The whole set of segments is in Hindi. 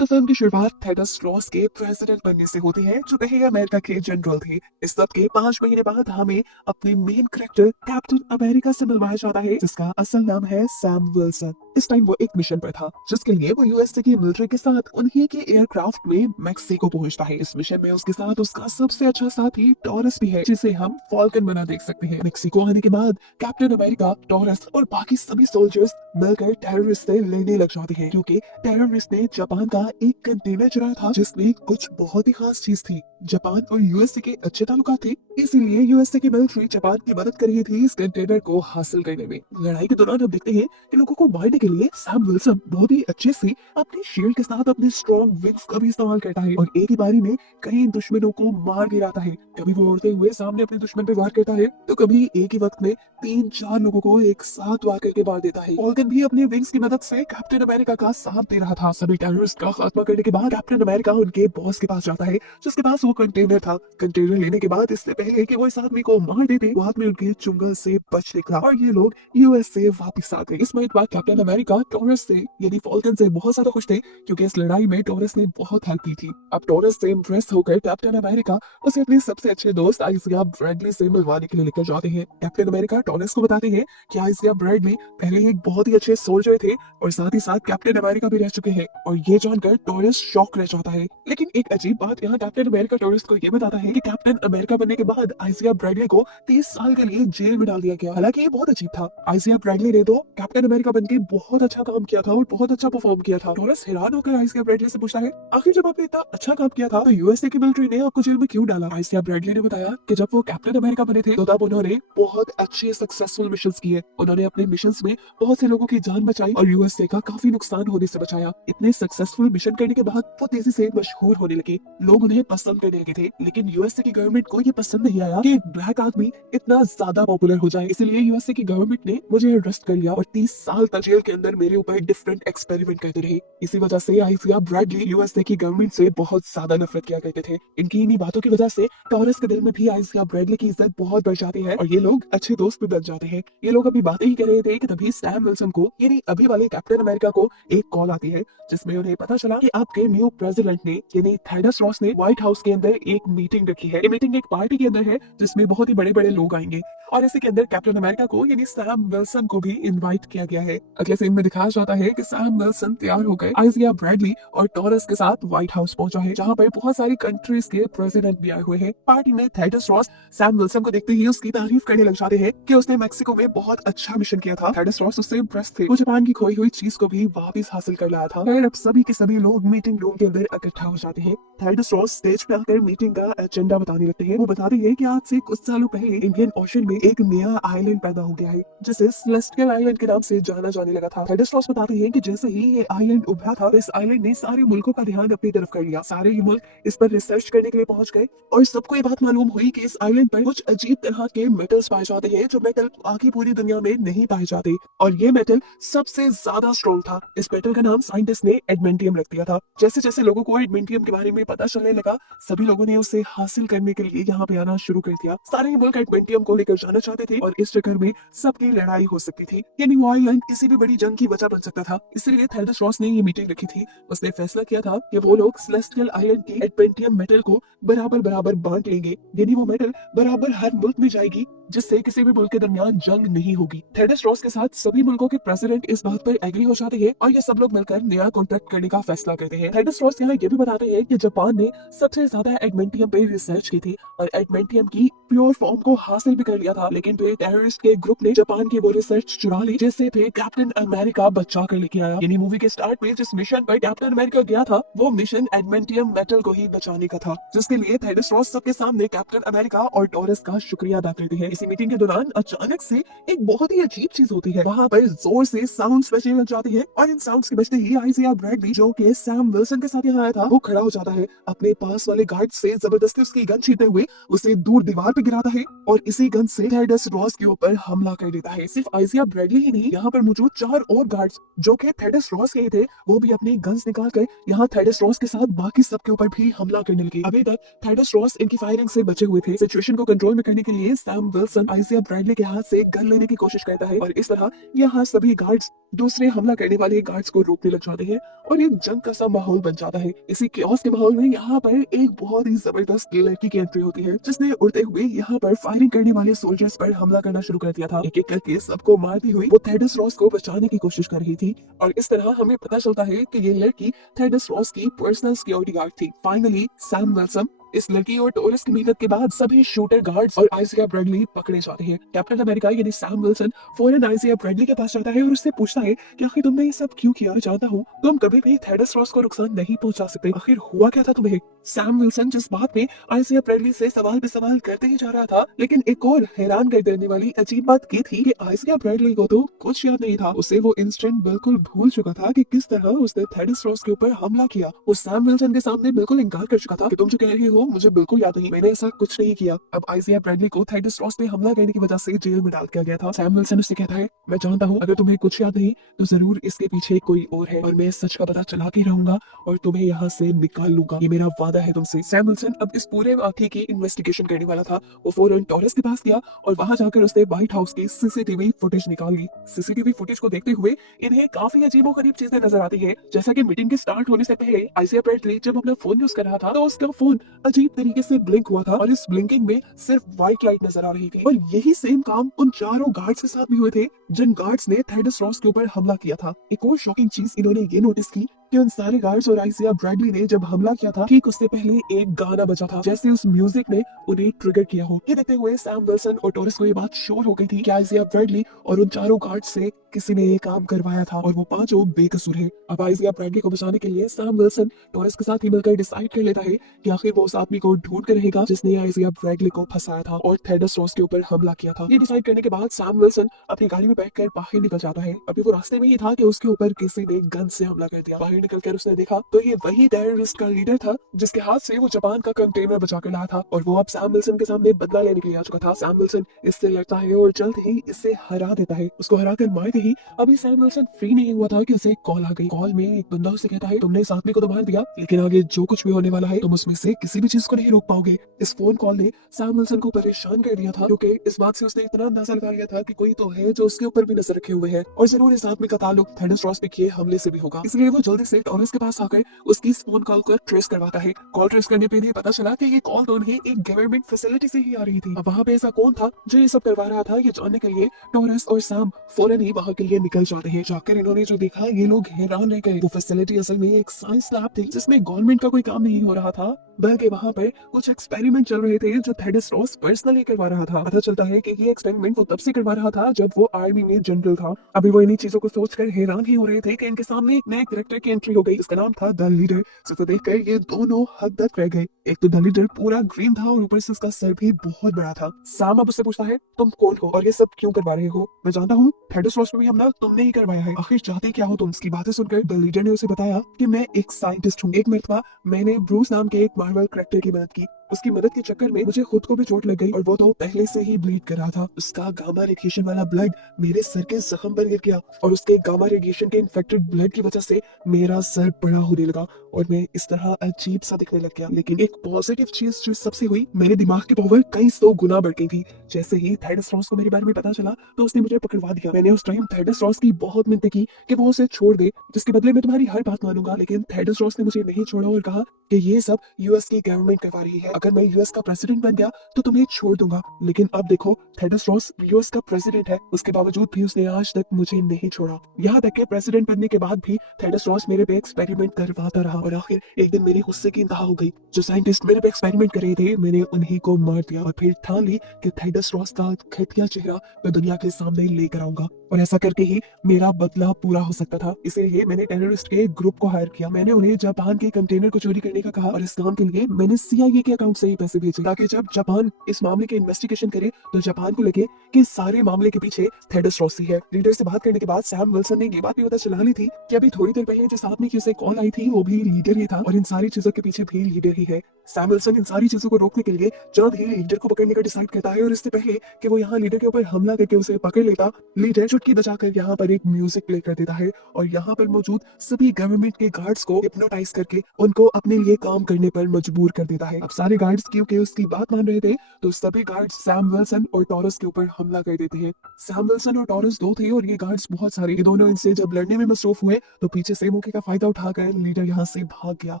तो फिल्म की शुरुआत थेडस रॉस के प्रेसिडेंट बनने से होती है, जो पहले अमेरिका के जनरल थे। इस सब के 5 महीने बाद हमें अपने मेन करेक्टर कैप्टन अमेरिका से मिलवाया जाता है, जिसका असल नाम है सैम विल्सन। इस टाइम वो एक मिशन पर था, जिसके लिए वो यूएसए की मिलिट्री के साथ उन्हीं के एयरक्राफ्ट में मैक्सिको पहुंचता है। इस मिशन में उसके साथ उसका सबसे अच्छा साथी टॉरस भी है, जिसे हम फॉल्कन बना देख सकते हैं। मैक्सिको आने के बाद कैप्टन अमेरिका, टॉरस और बाकी सभी सोल्जर्स मिलकर टेररिस्ट से लड़ने लग जाते हैं, क्योंकि टेररिस्ट ने जापान का एक कंटेनर चुराया था, जिसमें कुछ बहुत ही खास चीज थी। जापान और यूएसए के अच्छे ताल्लुकात थे, इसीलिए यूएसए की मिलिट्री जापान की मदद कर रही थी इस कंटेनर को हासिल करने में। लड़ाई के दौरान हम देखते हैं कि लोगों को मारने के लिए सैम विल्सन बहुत ही अच्छे से अपने शील्ड के साथ अपने स्ट्रॉन्ग विंग्स का भी इस्तेमाल करता है और एक ही बारी में कई दुश्मनों को मार गिराता है। कभी वो उड़ते हुए सामने अपने दुश्मन पे वार करता है, तो कभी एक ही वक्त में 3-4 लोगों को एक साथ वार करके मार देता है। फॉल्कन भी अपने विंग्स की मदद से कैप्टन अमेरिका का साथ दे रहा था। सभी टेररिस्ट का खात्मा करने के बाद कैप्टन अमेरिका उनके बॉस के पास जाता है, जिसके पास वो कंटेनर था। कंटेनर लेने के बाद इससे पहले कि वो इस आदमी को मार देते, वो आदमी उनके चुंगल से बच निकला और ये लोग यूएस से वापस आ गए। इस महीने बाद कैप्टन अमेरिका टॉरस से यानी फॉल्कन से बहुत ज्यादा खुश थे, क्योंकि इस लड़ाई में टॉरस ने बहुत हेल्प की थी। अब टॉरस से इम्प्रेस होकर कैप्टन अमेरिका उसे अपने सबसे अच्छे दोस्त आइजिया ब्रैडली से मिलवाने के लिए लेकर जाते हैं। कैप्टन अमेरिका टॉरस को बताते हैं कि आइजिया ब्रैडली पहले एक बहुत ही अच्छे सोल्जर थे और साथ ही साथ कैप्टन अमेरिका भी रह चुके हैं, और ये जानकर टॉरस शॉक रह जाता है। लेकिन एक अजीब बात यहाँ कैप्टन अमेरिका टॉरस को ये बताता है कि कैप्टन अमेरिका बनने के बाद आइजिया ब्रैडली को 30 साल के लिए जेल में डाल दिया गया। हालांकि ये बहुत अजीब था। आइजिया ब्रैडली ने तो कैप्टन अमेरिका बनके बहुत अच्छा काम किया था और बहुत अच्छा परफॉर्म किया था। टॉरस हैरान होकर आइजिया ब्रैडली से पूछता है, आखिर जब आपने इतना अच्छा काम किया था तो यूएसए की मिलिट्री ने आपको जेल में क्यों डाला? आइजिया ब्रैडली ने बताया कि जब वो कैप्टन अमेरिका बने थे तो तब उन्होंने बहुत अच्छे सक्सेसफुल मिशन किए। उन्होंने अपने मिशन में बहुत से लोगों की जान बचाई और यूएसए का काफी नुकसान होने से बचाया। इतने सक्सेसफुल मिशन करने के बाद वो तेजी से मशहूर होने लगे, लोग उन्हें पसंद करने लगे थे। लेकिन यूएसए की गवर्नमेंट को ये पसंद नहीं आया कि एक ब्लैक आदमी इतना ज्यादा पॉपुलर हो जाए, इसलिए यूएसए की गवर्नमेंट ने मुझे अरेस्ट कर लिया और 30 साल तक जेल के अंदर मेरे ऊपर डिफरेंट एक्सपेरिमेंट करते रहे। इसी वजह से आइजिया ब्रैडली यूएसए की गवर्नमेंट से बहुत ज्यादा नफरत किया करते थे। इनकी इन्हीं बातों की वजह से टॉरस के दिल में भी आइजिया ब्रैडली की इज्जत बहुत बढ़ जाती है और ये लोग अच्छे दोस्त भी बन जाते हैं। ये लोग अभी बातें ही कर रहे थे कि तभी सैम विल्सन को यानी अभी वाले कैप्टन अमेरिका को एक कॉल आती है, जिसमें उन्हें पता चला कि आपके न्यू प्रेसिडेंट ने यानी थेडस रॉस ने व्हाइट हाउस के अंदर एक मीटिंग रखी है। ये मीटिंग एक पार्टी के अंदर है, जिसमें बहुत ही बड़े बड़े लोग आएंगे और इसी के अंदर कैप्टन अमेरिका को यानी सैम विल्सन को भी इनवाइट किया गया है। अगले सीन में दिखाया जाता है कि सैम विल्सन तैयार होकर आइजिया ब्रैडली और टॉरस के साथ व्हाइट हाउस पहुंचा है, जहां पर बहुत सारी कंट्रीज के प्रेसिडेंट भी आए हुए हैं। पार्टी में थेडस रॉस सैम विल्सन को देखते ही उसकी तारीफ करने लग जाते हैं कि उसने मैक्सिको में बहुत अच्छा मिशन किया था। थेडस रॉस उससे इम्प्रेस थे, वो जापान की खोई हुई चीज को भी वापस हासिल कर लाया था। फिर अब सभी के सभी लोग मीटिंग रूम के अंदर इकट्ठा हो जाते हैं। थेडस रॉस स्टेज पे आकर मीटिंग का एजेंडा बताने लगते हैं। वो बताते हैं कि आज से कुछ सालों पहले इंडियन ओशन में एक नया आइलैंड पैदा हो गया है, जिसे सेलेस्टियल आइलैंड के नाम से जाना जाने लगा था। थेडस रॉस बताते हैं कि जैसे ही ये आइलैंड उभरा था, इस आइलैंड ने सारे मुल्कों का ध्यान अपनी तरफ कर लिया। सारे ही मुल्क इस पर रिसर्च करने के लिए पहुंच गए और सबको ये बात मालूम हुई कि इस आइलैंड पर कुछ अजीब तरह के मेटल्स पाए जाते हैं, जो मेटल बाकी पूरी दुनिया में नहीं पाए जाते, और ये मेटल सबसे ज्यादा स्ट्रॉन्ग था। इस मेटल का नाम साइंटिस्ट ने एडमेंटियम रख दिया था। जैसे जैसे लोगों को एडमेंटियम के बारे में पता चलने लगा, सभी लोगों ने उसे हासिल करने के लिए यहाँ पे आना शुरू कर दिया। सारे ही मुल्क एडमेंटियम को लेकर जाना चाहते थे और इस चक्कर में सबकी लड़ाई हो सकती थी, यानी वो आइलैंड किसी भी बड़ी जंग की वजह बन सकता था। इसीलिए थेडस रॉस ने ये मीटिंग रखी थी। उसने फैसला किया था कि वो लोग सेलेस्टियल आइलैंड की एडमेंटियम मेटल को बराबर बराबर बांट लेंगे, यानी वो मेटल बराबर हर मुल्क में जाएगी, जिससे किसी भी मुल्क के दरमियान जंग नहीं होगी। थेडस रॉस के साथ सभी मुल्कों के प्रेसिडेंट इस बात पर एग्री हो जाते हैं और ये सब लोग मिलकर नया कॉन्ट्रैक्ट करने का फैसला करते हैं। थेडस रॉस यहाँ ये भी बताते हैं कि जापान ने सबसे ज्यादा एडमेंटियम पे रिसर्च की थी और एडमेंटियम की प्योर फॉर्म को हासिल भी कर लिया था, लेकिन फिर टेररिस्ट के ग्रुप ने जापान की वो रिसर्च चुरा ली, जिससे फिर कैप्टन अमेरिका बचा कर लेके आया। यानी मूवी के स्टार्ट में जिस मिशन पर कैप्टन अमेरिका गया था, वो मिशन एडमेंटियम मेटल को ही बचाने का था, जिसके लिए थेडस रॉस सबके सामने कैप्टन अमेरिका और टॉरस का शुक्रिया अदा करते हैं। इसी मीटिंग के दौरान अचानक से एक बहुत ही अजीब चीज होती है। वहाँ पर जोर से साउंड्स बजने लग जाते हैं और इन साउंड्स के बजते ही आइजिया ब्रैडली, जो कि सैम विल्सन के साथ यहाँ आया था, वो खड़ा हो जाता है। अपने पास वाले गार्ड से जबरदस्ती उसकी गन छीनते हुए उसे दूर दीवार पे गिराता है और इसी गन से थेडस रॉस के ऊपर हमला कर देता है। सिर्फ आइजिया ब्रैडली ही नहीं, यहाँ पर मौजूद 4 और गार्ड्स जो कि थेडस रॉस के थे, वो भी अपनी गन्स निकाल कर यहाँ थेडस रॉस के साथ बाकी सबके ऊपर भी हमला करने लगे। अभी तक थेडस रॉस इनकी फायरिंग से बचे हुए थे। सिचुएशन को कंट्रोल में करने के लिए सैम विल्सन विल्सन आइजिया ब्रैडली के हाथ से गन लेने की कोशिश करता है और इस तरह यहाँ सभी गार्ड्स दूसरे हमला करने वाले गार्ड्स को रोकने लग जाते हैं और एक जंग का सा माहौल बन जाता है। इसी केओस के माहौल में यहाँ पर एक बहुत ही जबरदस्त लड़की की एंट्री होती है जिसने उड़ते हुए यहाँ पर फायरिंग करने वाले सोल्जर्स पर हमला करना शुरू कर दिया था। एक एक करके सबको मारती हुई वो थेडस रॉस को बचाने की कोशिश कर रही थी और इस तरह हमें पता चलता है कि ये लड़की थेडस रॉस की पर्सनल सिक्योरिटी गार्ड थी। फाइनली सैम विल्सन, इस लड़की और टोरस की मेहनत के बाद सभी शूटर गार्ड्स और आइजिया ब्रैडली पकड़े जाते हैं। कैप्टन अमेरिका यानी सैम विल्सन फौरन आइजिया ब्रैडली के पास जाता है और उससे पूछता है कि आखिर तुमने ये सब क्यों किया। जानता हूँ तुम कभी भी थेडस रॉस को नुकसान नहीं पहुंचा सकते, आखिर हुआ क्या था तुम्हें। सैम विल्सन जिस बात में आइजिया ब्रैडली से सवाल पे सवाल करते ही जा रहा था, लेकिन एक और हैरान कर देने वाली अजीब बात ये थी कि आइजिया ब्रैडली को तो कुछ याद नहीं था। उसे वो इंस्टेंट बिल्कुल भूल चुका था कि किस तरह उसने थेडस रॉस के ऊपर हमला किया। वो सैम विल्सन के सामने बिल्कुल इनकार कर चुका था कि तुम जो कह रहे हो मुझे बिल्कुल याद नहीं, मैंने ऐसा कुछ नहीं किया। अब आइजिया ब्रैडली को थेडस रॉस पे हमला करने की वजह से जेल में डाल दिया गया था। सैम विल्सन उससे कहता है, मैं जानता हूँ अगर तुम्हें कुछ याद नहीं तो जरूर इसके पीछे कोई और है और मैं सच का पता चलाती रहूंगा और तुम्हें यहाँ से निकाल लूंगा, ये मेरा वादा है तुमसे। सैम विल्सन अब इस पूरे वाकये की इन्वेस्टिगेशन करने वाला था। वो फौरन टॉरस के पास गया और वहां जाकर उसने व्हाइट हाउस की सीसीटीवी फुटेज निकाल ली। सीसीटीवी फुटेज को देखते हुए इन्हें काफी अजीबोगरीब चीजें नजर आती है। जैसा कि मीटिंग के स्टार्ट होने से पहले आइजिया ब्रैडली जब अपना फोन यूज कर रहा था तो उसका फोन अजीब तरीके से ब्लिंक हुआ था और इस ब्लिंकिंग में सिर्फ व्हाइट लाइट नजर आ रही थी। और यही सेम काम उन चारों गार्ड्स के साथ भी हुए थे जिन गार्ड्स ने थेडस रॉस के ऊपर हमला किया था। एक और शॉकिंग चीज इन्होंने ये नोटिस की कि उन सारे गार्ड्स और आइजिया ब्रैडली ने जब हमला किया था ठीक उससे पहले एक गाना बजा था, जैसे उस म्यूजिक ने उन्हें ट्रिगर किया हो। ये देखते हुए सैम विल्सन और टोरस को ये बात श्योर हो गई थी कि आइजिया ब्रैडली और उन चारों गार्ड्स से किसी ने ये काम करवाया था और वो पांचों बेकसूर हैं। अब आइजिया ब्रैडली को बचाने के लिए सैम विल्सन टोरस के साथ ही मिलकर डिसाइड कर लेता है कि आखिर वो उस आदमी को ढूंढ कर रहेगा जिसने आइजिया ब्रैडली को फंसाया था और थेडस रॉस के ऊपर हमला किया था। ये डिसाइड करने के बाद सैम विल्सन अपनी गाड़ी में बैठकर बाहर निकल जाता है। अभी वो रास्ते में ही था कि उसके ऊपर किसी ने गन से हमला कर दिया। बाहर निकलकर उसने देखा तो ये वही टेररिस्ट का लीडर था जिसके हाथ से वो जापान का कंटेनर बचा कर लाया था और वो अब सैम विल्सन के सामने बदला लेने के लिए आ चुका था। सैम विल्सन इससे लड़ता है और जल्द ही इससे हरा देता है। उसको हराकर मारते ही अभी सैम विल्सन फ्री नहीं हुआ था कि उसे कॉल आ गई। कॉल में एक बंदा उसे कहता है, तुमने इस आदमी को तो मार दिया लेकिन आगे जो कुछ भी होने वाला है तुम उसमें से किसी भी चीज को नहीं रोक पाओगे। इस फोन कॉल ने सैम विल्सन को परेशान कर दिया था क्योंकि इस बात से उसने इतना अंदाजा लगा लिया था कि कोई तो है जो उसके ऊपर भी नजर रखे हुए है और जरूर इस आदमी का ताल्लुक थेडस रॉस पे किए हमले से भी होगा। इसलिए वो जल्दी से टॉरस के पास आकर उसकी इस फोन कॉल को ट्रेस करवाता है। कॉल ट्रेस करने पे भी पता चला कि ये कॉल तो उन्हें एक गवर्नमेंट फैसिलिटी से ही आ रही थी। अब वहाँ पे ऐसा कौन था जो ये सब करवा रहा था, ये जानने के लिए टॉरस और सैम फौरन ही वहाँ के लिए निकल जाते हैं। जाकर इन्होंने जो देखा ये लोग हैरान रह गए। वो फैसिलिटी असल में एक साइंस लैब थी जिसमें गवर्नमेंट का कोई काम नहीं हो रहा था बल्कि वहाँ पर कुछ एक्सपेरिमेंट चल रहे थे जो थेडस रॉस पर्सनली करवा रहा था। पता चलता है कि ये एक्सपेरिमेंट वो तब से करवा रहा था जब वो आर्मी में जनरल था। अभी वो इन्हीं चीजों को सोचकर हैरान ही हो रहे थे कि इनके सामने एक नए कैरेक्टर की एंट्री हो गई। इसका नाम था द लीडर। जिसको देखकर ये दोनों हद तक रह गए। एक तो द लीडर पूरा ग्रीन था और ऊपर से उसका सर भी बहुत बड़ा था। सैम अब उससे पूछता है, तुम कौन हो और ये सब क्यों करवा रहे हो। मैं जानता हूँ थेडस रॉस पे भी हमला तुमने ही करवाया है, आखिर चाहते क्या हो तुम। उसकी बातें सुनकर द लीडर ने उसे बताया कि मैं एक साइंटिस्ट हूँ। एक मरतबा मैंने ब्रूस नाम के एक मार्वल कैरेक्टर की मदद की। उसकी मदद के चक्कर में मुझे खुद को भी चोट लग गई और वो तो पहले से ही ब्लीड कर रहा था। उसका गामा रेडिएशन वाला ब्लड मेरे सर के जख्म पर गिर गया और उसके गामा रेडिएशन के इन्फेक्टेड ब्लड की वजह से मेरा सर बड़ा होने लगा और मैं इस तरह अजीब सा दिखने लग गया। लेकिन एक पॉजिटिव चीज जो सबसे हुई, मेरे दिमाग की पावर कई 100 गुना बढ़ गई थी। जैसे ही थेडस रॉस को मेरे बारे में पता चला तो उसने मुझे पकड़वा दिया। मैंने उस टाइम थेडस रॉस की बहुत मिन्नतें की कि वो उसे छोड़ दे, जिसके बदले में तुम्हारी हर बात मानूंगा। लेकिन थेडस रॉस ने मुझे नहीं छोड़ा और कहा कि ये सब यूएस की गवर्नमेंट करवा रही है, अगर मैं यूएस का प्रेसिडेंट बन गया तो तुम्हें छोड़ दूंगा। लेकिन अब देखो थेडस रॉस यूएस का प्रेसिडेंट है, उसके बावजूद भी उसने आज तक मुझे नहीं छोड़ा। यहाँ तक के प्रेसिडेंट बनने के बाद भी थेडस रॉस मेरे पे एक्सपेरिमेंट करवाता रहा और आखिर एक दिन मेरे गुस्से की इंतहा हो गई। जो साइंटिस्ट मेरे पे एक्सपेरिमेंट कर रहे थे मैंने उन्हीं को मार दिया और फिर ठान ली कि थेडस रॉस का घटिया चेहरा मैं दुनिया के सामने लेकर आऊंगा और ऐसा करके ही मेरा बदला पूरा हो सकता था। इसलिए मैंने टेररिस्ट के एक ग्रुप को हायर किया। मैंने उन्हें जापान के कंटेनर को चोरी करने का कहा और इस काम के लिए मैंने CIA के अकाउंट से ही पैसे भेजे ताकि जब जापान इस मामले के इन्वेस्टिगेशन करे तो जापान को लगे कि सारे मामले के पीछे थेडस रॉस ही है। लीडर से बात करने के बाद सैम विल्सन ने ये बात भी पता चला ली थी कि अभी थोड़ी देर पहले जिस आदमी की उसे कॉल आई थी वो भी लीडर ही था और इन सारी चीजों के पीछे भी लीडर ही है। सैम विल्सन इन सारी चीजों को रोकने के लिए जल्द ही लीडर को पकड़ने का डिसाइड करता है, और इससे पहले कि वो यहाँ लीडर के ऊपर हमला करके उसे पकड़ लेता, लीडर चुटकी बजाकर यहाँ पर एक म्यूजिक प्ले कर देता है और यहाँ पर मौजूद सभी गवर्नमेंट के गार्ड्स को हिप्नोटाइज करके उनको अपने लिए काम करने पर मजबूर कर देता है। अब सारे गार्ड्स क्योंकि उसकी बात मान रहे थे, तो सभी गार्ड्स सैम विल्सन और टॉरस के ऊपर हमला कर देते हैं। सैम विल्सन और टॉरस दो थे और ये गार्ड्स बहुत सारे, ये दोनों इनसे जब लड़ने में मसरूफ हुए तो पीछे से मौके का फायदा उठाकर लीडर यहाँ से भाग गया।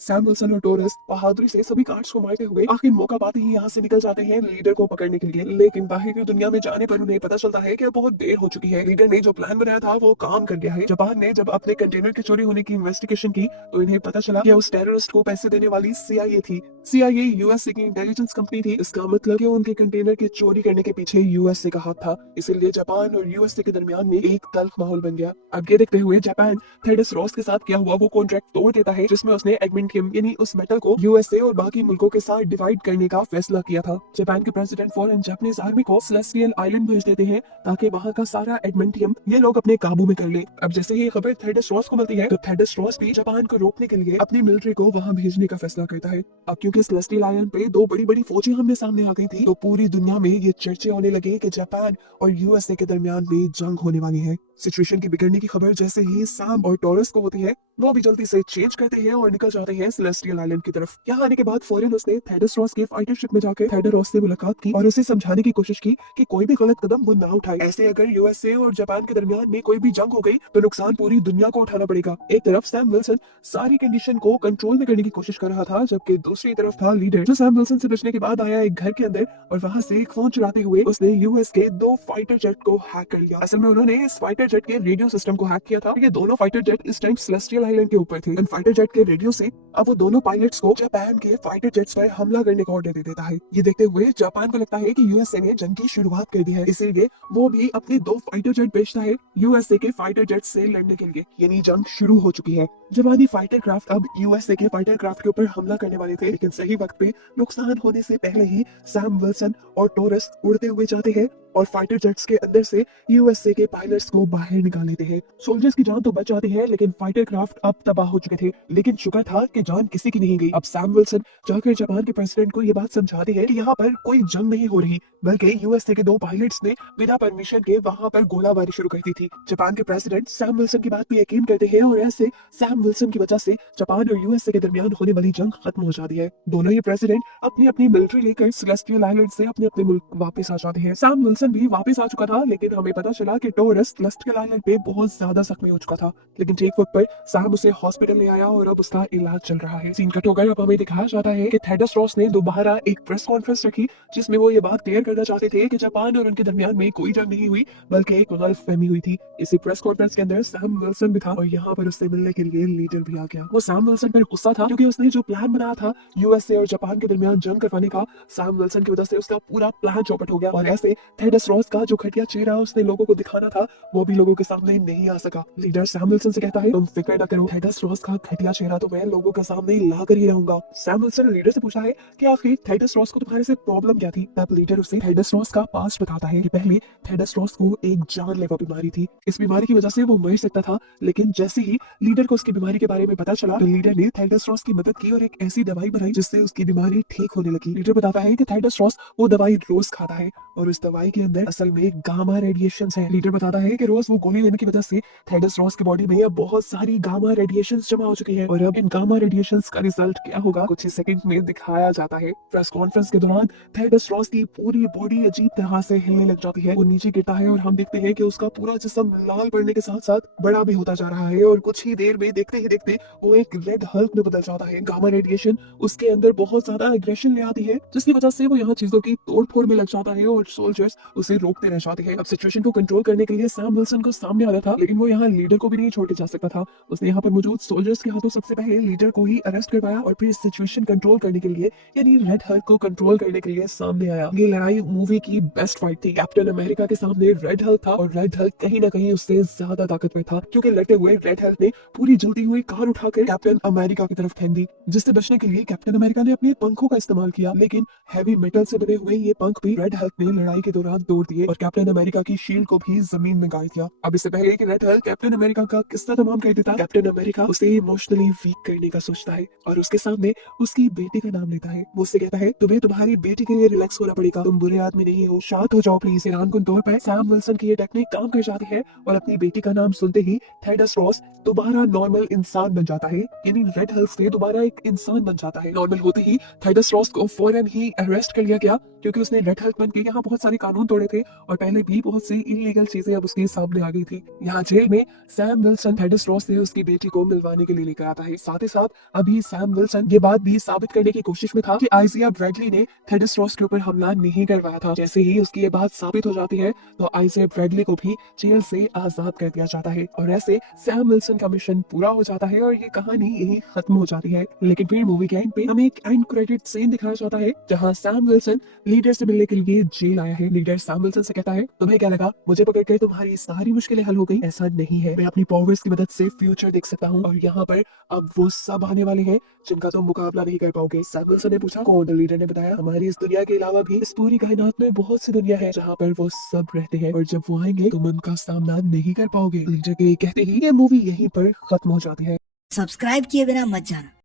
सैम विल्सन और टॉरस बहादुरी से सभी गार्ड्स को मारते हुए आखिर मौका पाते ही यहाँ से निकल जाते हैं लीडर को पकड़ने के लिए, लेकिन बाहर की दुनिया में जाने पर उन्हें पता चलता है कि बहुत देर हो चुकी है। लीडर ने जो प्लान बनाया था वो काम कर गया है। जापान ने जब अपने कंटेनर के चोरी होने की इन्वेस्टिगेशन की तो इन्हें पता चला कि उस टेररिस्ट को पैसे देने वाली CIA थी। CIA यूएसए की इंटेलिजेंस कंपनी थी। इसका मतलब कि उनके कंटेनर के चोरी करने के पीछे यूएसए का हाथ था, इसीलिए जापान और यूएसए के दरमियान में एक तल्ख माहौल बन गया। अब ये देखते हुए जापान थेडस रॉस के साथ किया हुआ वो कॉन्ट्रैक्ट तोड़ देता है जिसमें उसने एडमिंटियम यानी उस मेटल को यूएसए और बाकी मुल्कों के साथ डिवाइड करने का फैसला किया था। जापान के प्रेसिडेंट फॉरेन जापानीज आर्मी को सेलेस्टियल आइलैंड भेज देते हैं ताकि वहां का सारा एडमिंटियम ये लोग अपने काबू में कर ले। अब जैसे ही खबर थेडस रॉस को मिलती है तो थेडस रॉस भी जापान को रोकने के लिए अपनी मिलिट्री को वहां भेजने का फैसला करता है। अब क्योंकि सेलेस्टियल आइलैंड पे दो बड़ी बड़ी फौजें हमने सामने आ गई थी, तो पूरी दुनिया में ये चर्चे होने लगे कि जापान और यूएसए के दरमियान में जंग होने वाली है। सिचुएशन की बिगड़ने की खबर जैसे ही सैम और टॉरस को होती है, वो भी जल्दी से चेंज करते हैं और निकल जाते हैं सेलेस्टियल आइलैंड की तरफ। यहाँ आने के बाद फौरन उसने थेडस रॉस के फाइटर शिप में जाकर थेडस रॉस से मुलाकात की और उसे समझाने की कोशिश की कि कोई भी गलत कदम वो ना उठाए। ऐसे अगर यूएसए और जापान के दरमियान में कोई भी जंग हो गई तो नुकसान पूरी दुनिया को उठाना पड़ेगा। एक तरफ सैम विल्सन सारी कंडीशन को कंट्रोल में करने की कोशिश कर रहा था, जबकि दूसरी तरफ था लीडर जो सैम विल्सन से बचने के बाद आया एक घर के अंदर और वहां से एक फोन चुराते हुए उसने यूएस के 2 फाइटर जेट को हैक कर लिया। असल में उन्होंने इस फाइटर जेट के रेडियो सिस्टम को हैक किया था। ये दोनों फाइटर जेट इस टाइम सेलेस्टियल आइलैंड के ऊपर थे। इन फाइटर जेट के रेडियो से अब वो दोनों पायलट्स को जापान के फाइटर जेट्स पर हमला करने का ऑर्डर दे देता है। ये देखते हुए जापान को लगता है कि यूएसए ने जंग की शुरुआत कर दी है, इसीलिए वो भी अपने 2 फाइटर जेट भेजता है यूएसए के फाइटर जेट से लड़ने के लिए, यानी जंग शुरू हो चुकी है। जापानी फाइटर क्राफ्ट अब यूएसए के फाइटर क्राफ्ट के ऊपर हमला करने वाले थे, लेकिन सही वक्त पे नुकसान होने से पहले ही सैम विल्सन और टॉरस उड़ते हुए जाते हैं और फाइटर जेट्स के अंदर से यूएसए के पायलट्स को बाहर निकाल लेते हैं। सोल्जर्स की जान तो बच जाती है, लेकिन फाइटर क्राफ्ट अब तबाह हो चुके थे। लेकिन शुक्र था कि जान किसी की नहीं गई। अब सैम विल्सन जाकर जापान के प्रेसिडेंट को ये बात समझाते हैं कि यहाँ पर कोई जंग नहीं हो रही, बल्कि यूएसए के 2 पायलट्स ने बिना परमिशन के वहां पर गोलाबारी शुरू कर दी थी। जापान के प्रेसिडेंट सैम विल्सन की बात पे यकीन करते हैं और ऐसे सैम विल्सन की वजह से जापान और यूएसए के दरमियान होने वाली जंग खत्म हो जाती है। दोनों ही प्रेसिडेंट अपनी अपनी मिलिट्री लेकर सेलेस्टियल आइलैंड से अपने अपने मुल्क वापस आ जाते हैं। सैम विल्सन भी वापस आ चुका था, लेकिन हमें पता चला कि टॉरस सेलेस्टियल आइलैंड पे बहुत ज्यादा जख्मी हो चुका था। लेकिन ठीक वक्त पर सैम उसे हॉस्पिटल ले आया और अब उसका इलाज चल रहा है। सीन कट होकर अब हमें दिखाया जाता है कि थेडस रॉस ने दोबारा एक प्रेस कॉन्फ्रेंस रखी जिसमें वो ये बात क्लियर करना चाहते थे कि जापान और उनके दरमियान में कोई जंग नहीं हुई, बल्कि एक गलतफहमी हुई थी। इसी प्रेस कॉन्फ्रेंस के अंदर सैम विल्सन भी था और यहाँ पर उससे मिलने के लिए लीडर भी आ गया। वो सैम विल्सन पर गुस्सा था क्योंकि उसने जो प्लान बनाया था यूएसए और जापान के दरमियान जंग करवाने का, सैम विल्सन की वजह से उसका पूरा प्लान चौपट हो गया और ऐसे थेडस रॉस का जो घटिया चेहरा उसने लोगों को दिखाना था वो भी लोगों के सामने नहीं आ सका। लीडर सैम विल्सन से कहता है, तुम फिक्र न करो, थेडस रॉस का घटिया चेहरा तो मैं लोगों के सामने ला कर ही रहूंगा। सैम विल्सन ने लीडर से पूछा है कि आखिर थेडस रॉस को तुम्हारे से प्रॉब्लम क्या थी। तब लीडर उसे थेडस रॉस का पास्ट बताता है कि पहले थेडस रॉस को एक जानलेवा बीमारी थी। इस बीमारी की वजह से वो मर सकता था, लेकिन जैसे ही लीडर को उसकी बीमारी के बारे में पता चला तो लीडर ने थेडस रॉस की मदद की और एक ऐसी दवाई बनाई जिससे उसकी बीमारी ठीक होने लगी। लीडर बताता है कि थेडस रॉस वो दवाई रोज खाता है और उस दवाई के अंदर असल में गामा रेडिएशंस है। लीडर बताता है कि रोज वो गोली लेने की वजह से थेडस रॉस की बॉडी में अब बहुत सारी गामा रेडिएशंस जमा हो चुकी है और अब इन गामा रेडिएशंस का रिजल्ट क्या होगा कुछ ही सेकंड में दिखाया जाता है। प्रेस कॉन्फ्रेंस के दौरान थेडस रॉस की पूरी बॉडी अजीब तरह से हिलने लग जाती है। वो नीचे गिरता है और हम देखते हैं कि उसका पूरा जिस्म लाल पड़ने के साथ साथ बड़ा भी होता जा रहा है और कुछ ही देर में देखते ही देखते वो एक रेड हल्क में बदल जाता है। गामा रेडिएशन उसके अंदर बहुत ज्यादा एग्रेशन ले आती है जिसकी वजह से वो यहाँ चीजों की तोड़फोड़ में लग जाता है और सोल्जर्स उसे रोकते रह जाते हैं। अब सिचुएशन को कंट्रोल करने के लिए सैम विल्सन को सामने आना था, लेकिन वो यहाँ लीडर को भी नहीं छोड़ के जा सकता था। उसने यहाँ पर मौजूद सोल्जर्स के हाथों सबसे पहले लीडर को ही अरेस्ट करवाया और फिर सिचुएशन कंट्रोल करने के लिए यानी रेड हल्क को कंट्रोल करने के लिए सामने आया। ये लड़ाई मूवी की बेस्ट फाइट थी। कैप्टन अमेरिका के सामने रेड हल्क था और रेड हल्क कहीं ना कहीं उससे ज्यादा ताकतवर था, क्योंकि लड़ते हुए रेड हल्क ने पूरी जलती हुई कार उठाकर कैप्टन अमेरिका की तरफ फेंक दी, जिससे बचने के लिए कैप्टन अमेरिका ने अपने पंखों का इस्तेमाल किया। लेकिन हैवी मेटल से बने हुए ये पंख भी रेड हल्क ने लड़ाई के दौरान हाथ तोड़ दिए और कैप्टन अमेरिका की शील्ड को भी जमीन में गाड़ दिया। अब इससे पहले कि रेड हल्क कैप्टन अमेरिका का किस्सा तमाम कर देता, कैप्टन अमेरिका उसे इमोशनली वीक करने का सोचता है और उसके सामने उसकी बेटी का नाम लेता है। वो उससे कहता है तुम्हें तुम्हारी बेटी के लिए रिलैक्स होना पड़ेगा, तुम बुरे आदमी नहीं हो, शांत हो जाओ प्लीज। हैरानकुन तौर पर सैम विल्सन की ये टेक्निक काम कर जाती है और अपनी बेटी का नाम सुनते ही थेडस रॉस दोबारा नॉर्मल इंसान बन जाता है, यानी रेड हल्क से दोबारा एक इंसान बन जाता है। नॉर्मल होते ही थेडस रॉस को फौरन ही अरेस्ट कर लिया गया क्योंकि उसने रेड हल्क बन के यहाँ बहुत सारे कानून तोड़े थे और पहले भी बहुत सी इलीगल चीजें अब उसके सामने आ गई थी। यहाँ जेल में सैम विल्सन थेडस रॉस से उसकी बेटी को मिलवाने के लिए लेकर आता है। साथ ही साथ अभी सैम विल्सन ये बात भी साबित करने की कोशिश में था कि आइजिया ब्रैडली ने थेडस रॉस के ऊपर हमला नहीं करवाया था। जैसे ही उसकी ये बात साबित हो जाती है तो आइजिया ब्रैडली को भी जेल से आजाद कर दिया जाता है और ऐसे सैम विल्सन का मिशन पूरा हो जाता है और ये कहानी यही खत्म हो जाती है। लेकिन फिर मूवी के एंड पे हमें एक एंड क्रेडिट सीन दिखाया जाता है जहाँ सैम विल्सन लीडर से मिलने के लिए जेल आया है। लीडर सैम विल्सन से कहता है तुम्हें क्या लगा मुझे पकड़कर तुम्हारी सारी मुश्किलें हल हो गई? ऐसा नहीं है, मैं अपनी पावर्स की मदद से फ्यूचर देख सकता हूँ और यहाँ पर अब वो सब आने वाले हैं जिनका तुम मुकाबला नहीं कर पाओगे। सैम विल्सन ने पूछा कौन? लीडर ने बताया हमारी इस दुनिया के अलावा भी इस पूरी कायनात में बहुत सी दुनिया है जहाँ पर वो सब रहते हैं और जब वो आएंगे तुम उनका सामना नहीं कर पाओगे। लीडर के कहते ही ये मूवी यहीं पर खत्म हो जाती है। सब्सक्राइब किए बिना मत जाना।